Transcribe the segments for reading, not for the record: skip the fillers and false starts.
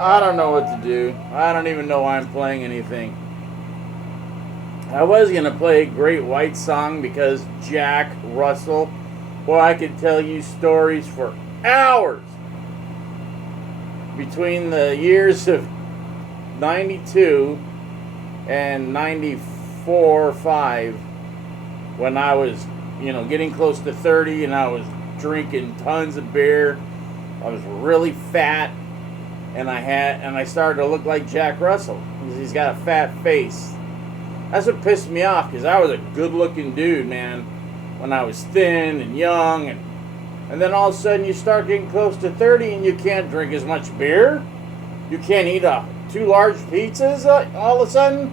I don't know what to do. I don't even know why I'm playing anything. I was going to play a Great White song because Jack Russell, well, I could tell you stories for hours. Between the years of 92 and 94 or 5, when I was, getting close to 30 and I was drinking tons of beer, I was really fat, and I started to look like Jack Russell because he's got a fat face. That's what pissed me off, because I was a good-looking dude, man, when I was thin and young, and then all of a sudden you start getting close to 30 and you can't drink as much beer. You can't eat 2 large pizzas all of a sudden.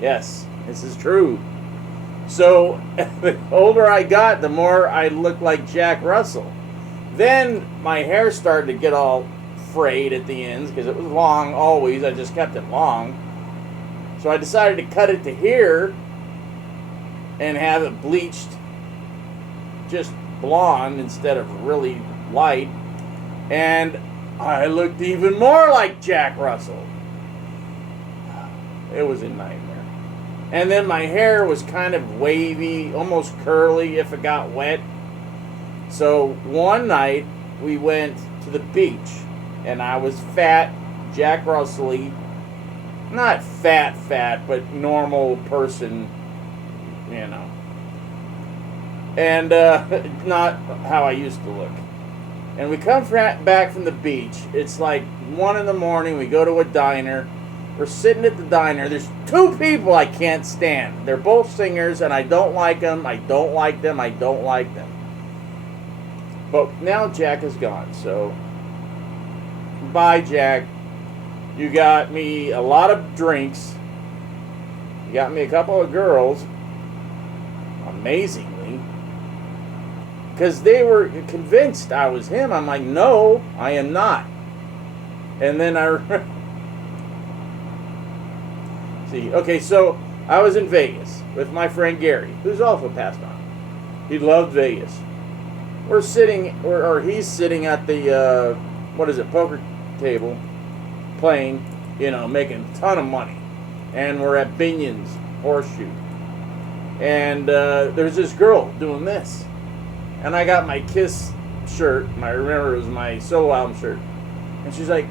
Yes, this is true. So the older I got, the more I looked like Jack Russell. Then my hair started to get all frayed at the ends because it was long always. I just kept it long. So I decided to cut it to here and have it bleached just blonde instead of really light. And I looked even more like Jack Russell. It was a nightmare. And then my hair was kind of wavy, almost curly if it got wet. So one night we went to the beach and I was fat, Jack Russell-y. Not fat, but normal person, And not how I used to look. And we come back from the beach. It's like 1 in the morning. We go to a diner. We're sitting at the diner. There's 2 people I can't stand. They're both singers, and I don't like them. I don't like them. But now Jack is gone, so bye, Jack. You got me a lot of drinks. You got me a couple of girls. Amazingly. Because they were convinced I was him. I'm like, no, I am not. And then okay, so I was in Vegas with my friend Gary, who's also passed on. He loved Vegas. He's sitting at the, poker table, playing, making a ton of money. And we're at Binion's Horseshoe. And there's this girl doing this. And I got my Kiss shirt. I remember it was my solo album shirt. And she's like,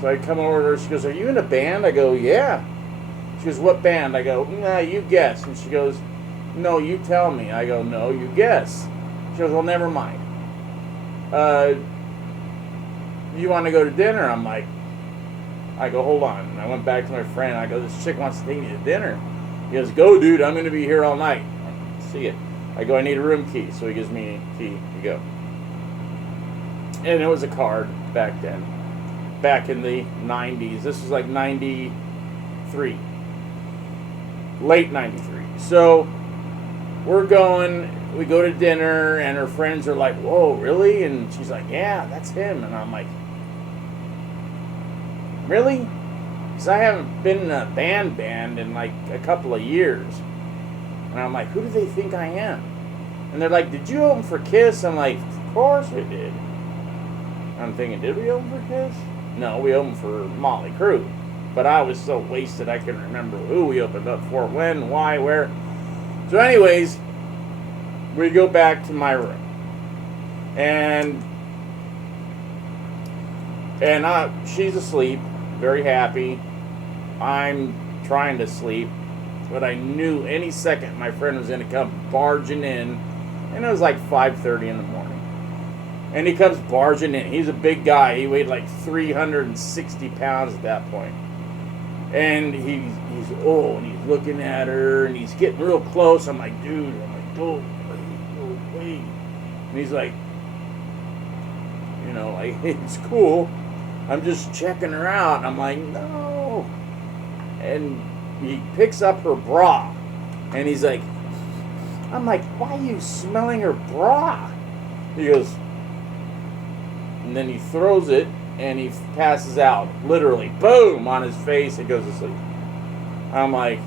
so I come over to her. She goes, are you in a band? I go, yeah. She goes, what band? I go, nah, you guess. And she goes, no, you tell me. I go, no, you guess. She goes, well, never mind. You want to go to dinner? I go, hold on. And I went back to my friend. I go, this chick wants to take me to dinner. He goes, go, dude. I'm going to be here all night. See it. I go, I need a room key. So he gives me a key. We go. And it was a card back then. Back in the 90s. This was like 94 93. Late 93. So we're going, we go to dinner, and her friends are like, whoa, really? And she's like, yeah, that's him. And I'm like, really? Because I haven't been in a band in like a couple of years. And I'm like, who do they think I am? And they're like, did you open for Kiss? I'm like, of course we did. I'm thinking, did we open for Kiss? No, we opened for Motley Crue. But I was so wasted I couldn't remember who we opened up for, when, why, where. So anyways, we go back to my room. And she's asleep, very happy. I'm trying to sleep, but I knew any second my friend was going to come barging in, and it was like 5:30 in the morning. And he comes barging in. He's a big guy. He weighed like 360 pounds at that point. And he's old, and he's looking at her, and he's getting real close. I'm like, dude, oh, wait. And he's like, you know, like, it's cool. I'm just checking her out. And I'm like, no. And he picks up her bra, and he's like, I'm like, why are you smelling her bra? He goes, and then he throws it, and he passes out, literally, boom, on his face, and goes to sleep. I'm like,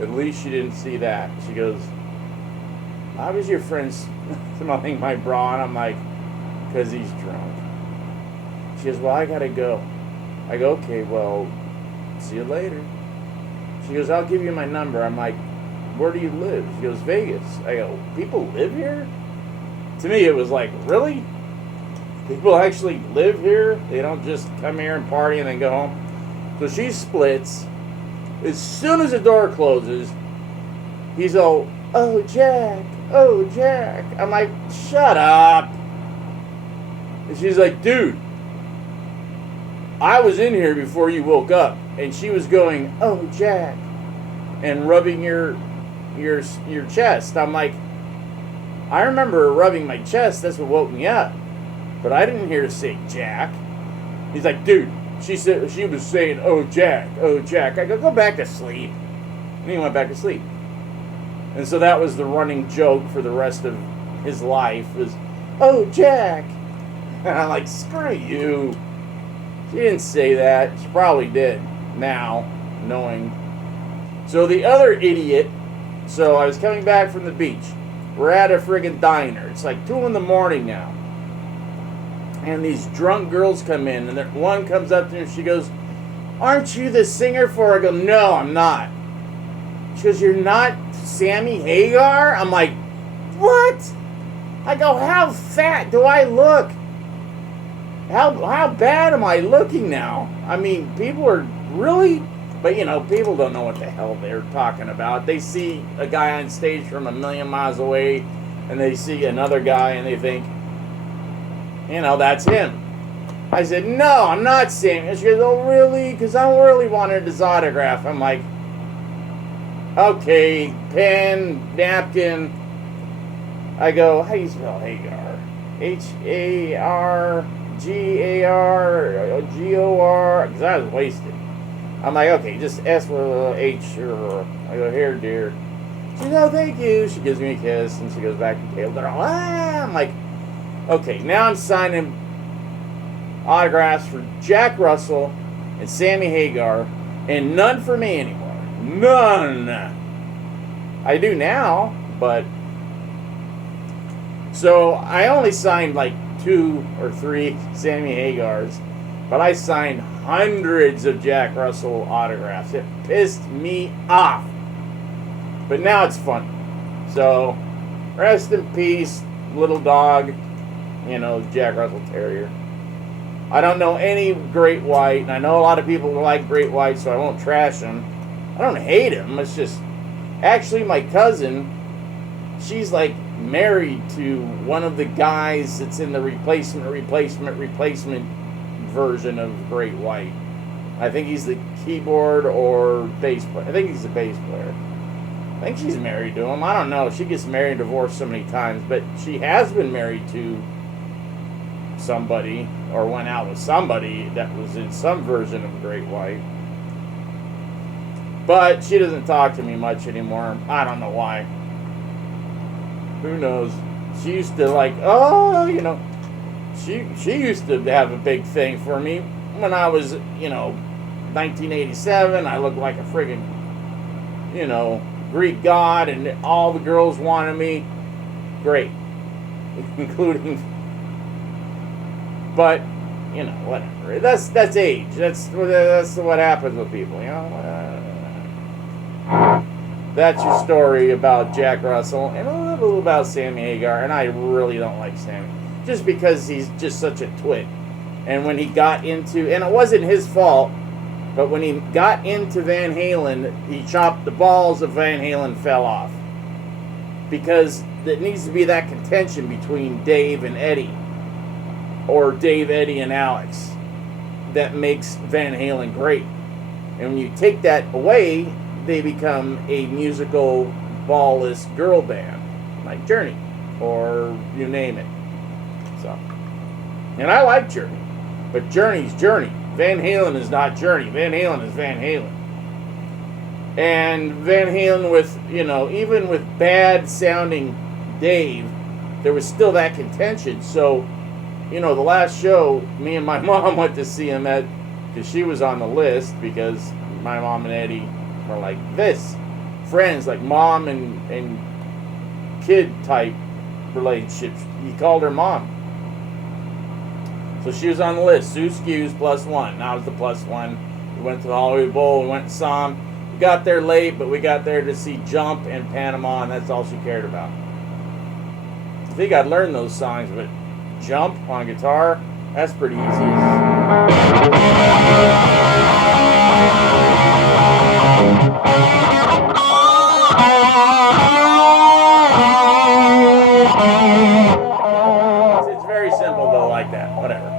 at least you didn't see that. She goes, how was your friend smelling my bra? And I'm like, because he's drunk. She goes, well, I gotta go. I go, okay, well, see you later. She goes, I'll give you my number. I'm like, where do you live? She goes, Vegas. I go, people live here? To me, it was like, really? People actually live here? They don't just come here and party and then go home? So she splits. As soon as the door closes, he's all, oh, Jack. Oh, Jack. I'm like, shut up. And she's like, dude, I was in here before you woke up. And she was going, oh, Jack, and rubbing your chest. I'm like, I remember her rubbing my chest. That's what woke me up. But I didn't hear her say Jack. He's like, dude, she was saying, oh, Jack, oh, Jack. I go back to sleep. And he went back to sleep. And so that was the running joke for the rest of his life was, oh, Jack. And I'm like, screw you. She didn't say that. She probably did. Now, knowing. So the other idiot, so I was coming back from the beach. We're at a friggin' diner. It's like 2 in the morning now. And these drunk girls come in, and one comes up to me and she goes, aren't you the singer for? I go, no, I'm not. She goes, you're not Sammy Hagar? I'm like, what? I go, how fat do I look? How bad am I looking now? I mean, people are really, but you know, people don't know what the hell they're talking about. They see a guy on stage from a million miles away, and they see another guy, and they think, you know, that's him. I said, no, I'm not saying it. She goes, oh, really? Because I really wanted his autograph. I'm like, okay, pen, napkin. I go, how do you spell Hagar? H-A-R-G-A-R-G-O-R. Because I was wasted. I'm like, okay, just S with a H or I go, here, dear. She goes, oh, thank you. She gives me a kiss, and she goes back to the table. They're all, I'm like, okay, now I'm signing autographs for Jack Russell and Sammy Hagar, and none for me anymore. None. I do now, but so I only signed like 2 or 3 Sammy Hagars, but I signed hundreds of Jack Russell autographs. It pissed me off. But now it's fun. So, rest in peace, little dog. You know, Jack Russell Terrier. I don't know any Great White, and I know a lot of people like Great White, so I won't trash him. I don't hate him. It's just, actually, my cousin, she's like married to one of the guys that's in the replacement version of Great White. I think he's the keyboard or bass player. I think he's the bass player. I think she's married to him. I don't know. She gets married and divorced so many times, but she has been married to somebody or went out with somebody that was in some version of Great White. But she doesn't talk to me much anymore. I don't know why. Who knows? She used to like, oh, you know, she used to have a big thing for me when I was, you know, 1987. I looked like a friggin', you know, Greek god, and all the girls wanted me. Great, including. But you know, whatever. That's age. That's what happens with people. You know. That's your story about Jack Russell and a little about Sammy Hagar. And I really don't like Sammy, just because he's just such a twit. And when he got into, and it wasn't his fault, but when he got into Van Halen, he chopped the balls of Van Halen fell off. Because there needs to be that contention between Dave and Eddie, or Dave, Eddie, and Alex, that makes Van Halen great. And when you take that away, they become a musical, ballless girl band, like Journey, or you name it. So, and I like Journey, but Journey's Journey. Van Halen is not Journey. Van Halen is Van Halen. And Van Halen with, you know, even with bad sounding Dave, there was still that contention. So, you know, the last show, me and my mom went to see him at, because she was on the list, because my mom and Eddie were like this, friends, like mom and kid type relationships. He called her mom. So she was on the list. Sue Skews +1. I was the +1. We went to the Hollywood Bowl. We went and saw him. We got there late, but we got there to see Jump and Panama, and that's all she cared about. I think I'd learned those songs, but Jump on guitar, that's pretty easy. It's very simple though, like that. Whatever.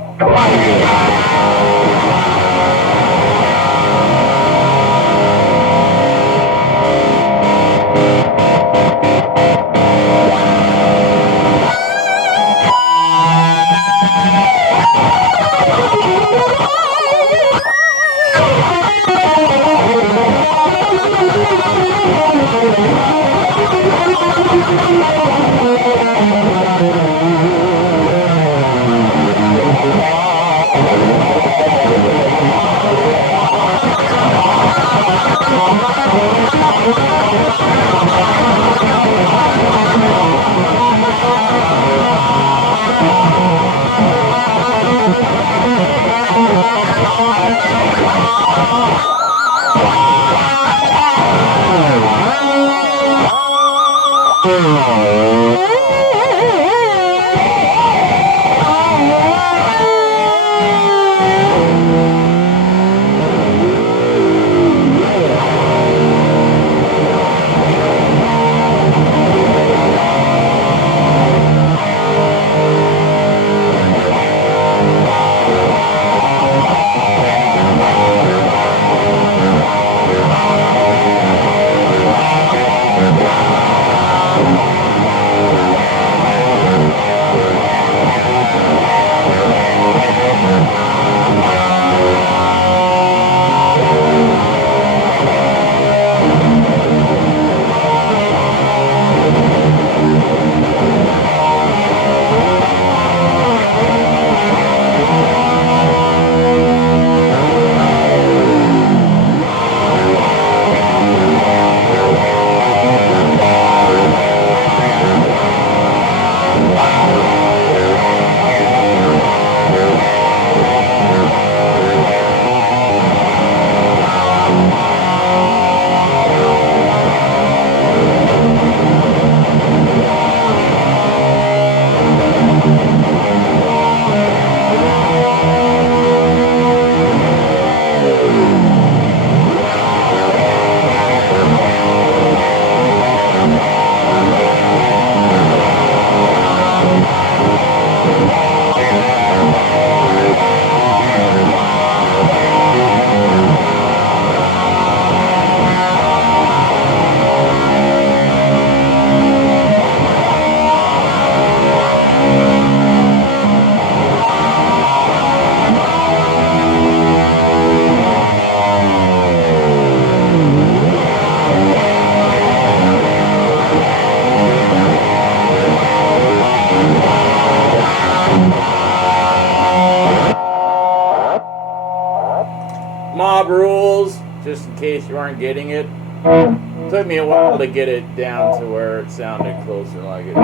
case you aren't getting it. It took me a while to get it down to where it sounded closer like it.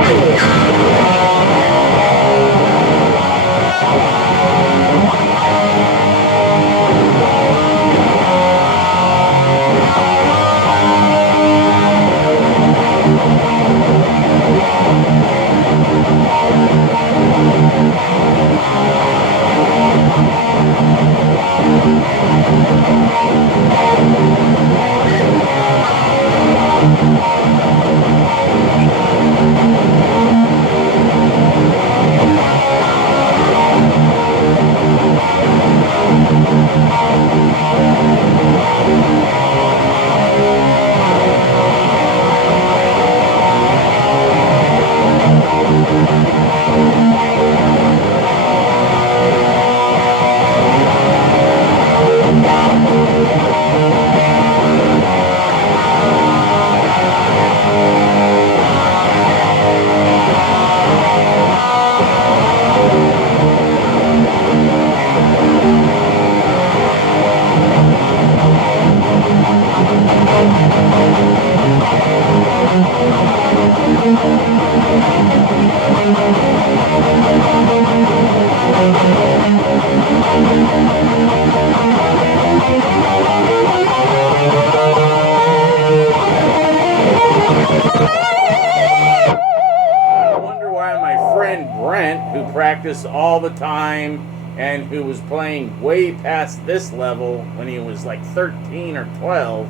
Who practiced all the time and who was playing way past this level when he was like 13 or 12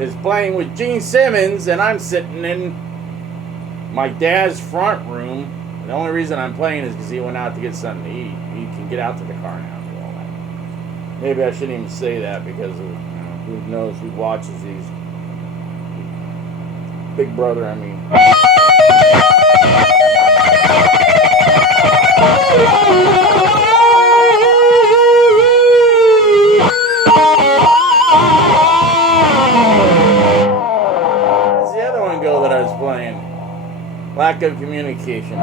is playing with Gene Simmons, and I'm sitting in my dad's front room. The only reason I'm playing is because he went out to get something to eat. He can get out to the car now and do all that. Maybe I shouldn't even say that because of, who knows who watches these. Big Brother, I mean. Where's the other one go that I was playing? Lack of communication.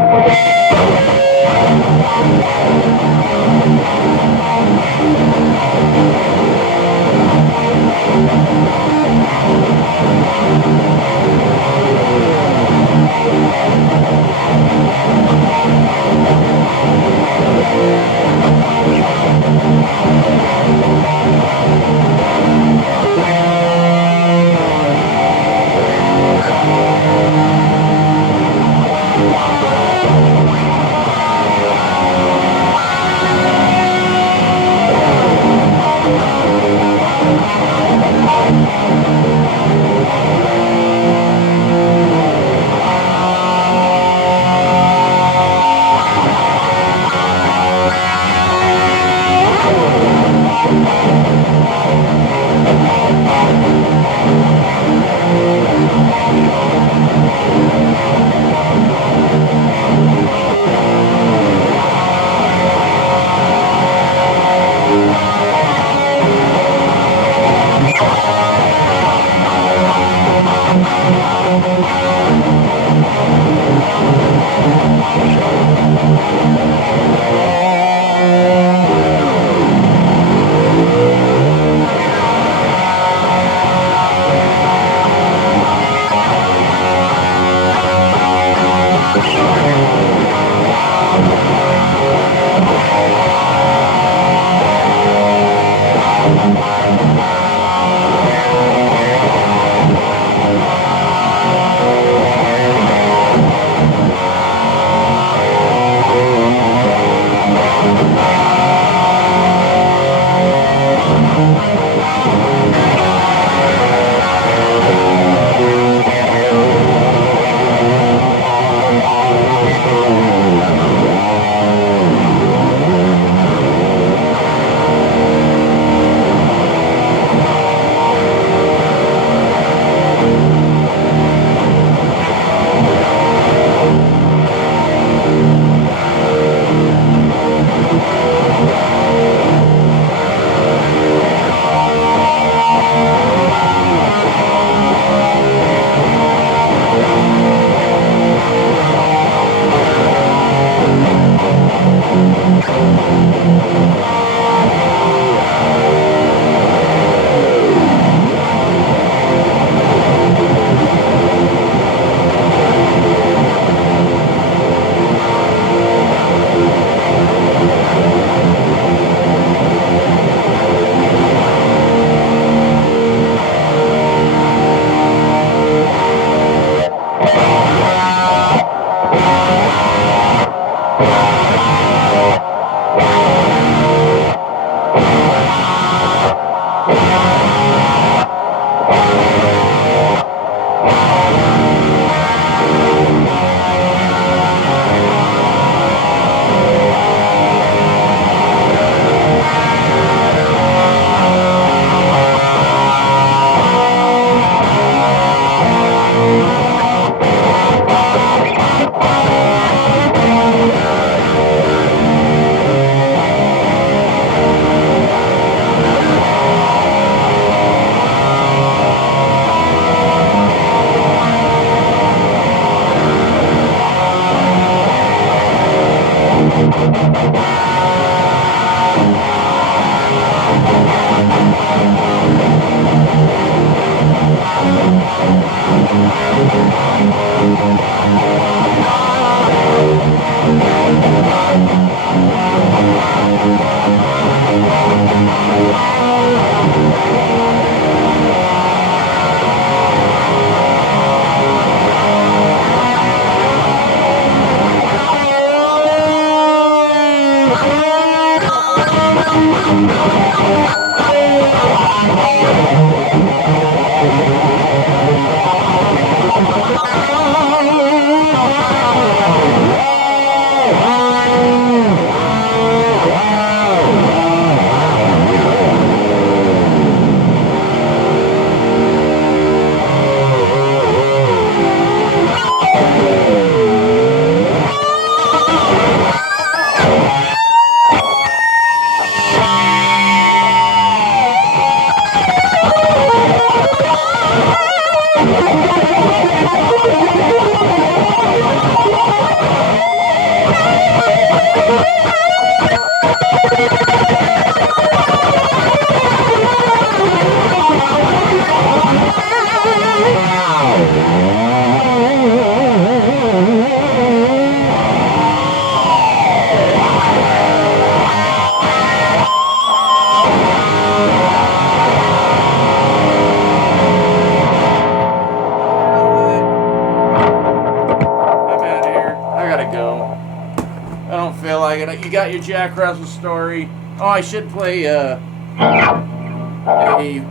You got your Jack Russell story. Oh, I should play a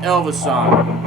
Elvis song.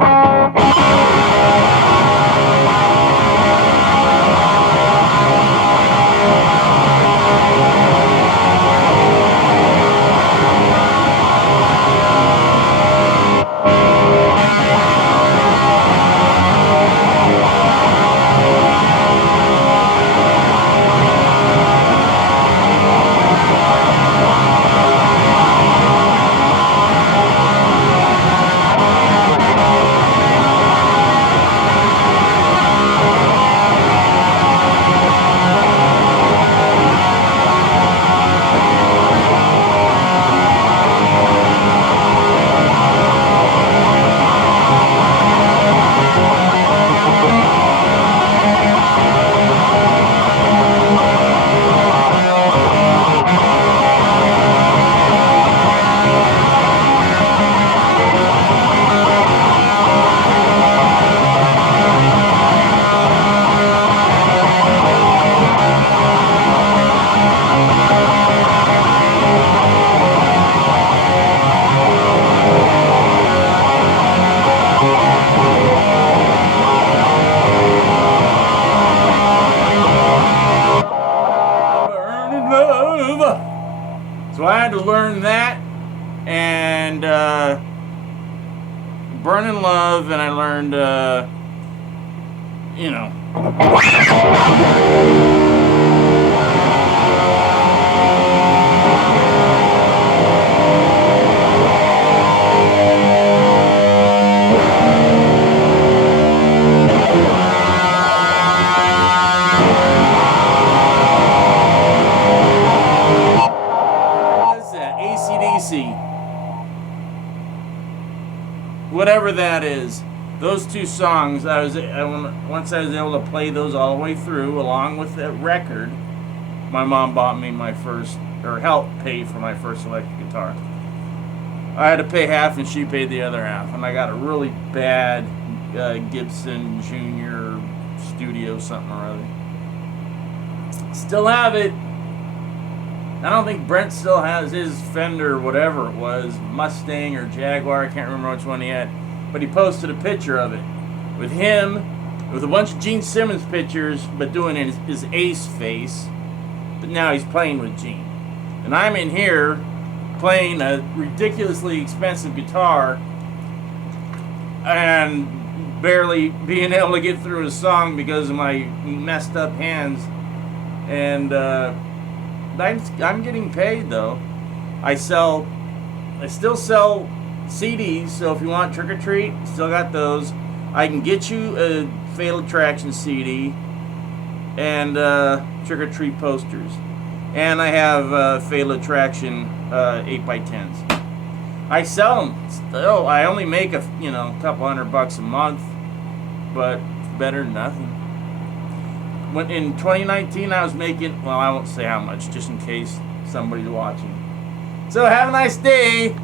So I had to learn that and Burn in Love, and I learned, you know. Whatever that is, those two songs, once I was able to play those all the way through, along with that record, my mom bought me my first, or helped pay for my first electric guitar. I had to pay half and she paid the other half, and I got a really bad Gibson Junior Studio something or other. Still have it. I don't think Brent still has his Fender, whatever it was, Mustang or Jaguar, I can't remember which one he had, but he posted a picture of it with him, with a bunch of Gene Simmons pictures, but doing his Ace face, but now he's playing with Gene. And I'm in here playing a ridiculously expensive guitar and barely being able to get through a song because of my messed up hands. And I'm getting paid though. I still sell CDs, so if you want Trick or Treat, still got those. I can get you a Fatal Attraction CD and Trick or Treat posters. And I have Fatal Attraction 8x10s. I sell them still. I only make a couple $100 a month, but it's better than nothing. When in 2019 I was making, well, I won't say how much, just in case somebody's watching. So have a nice day.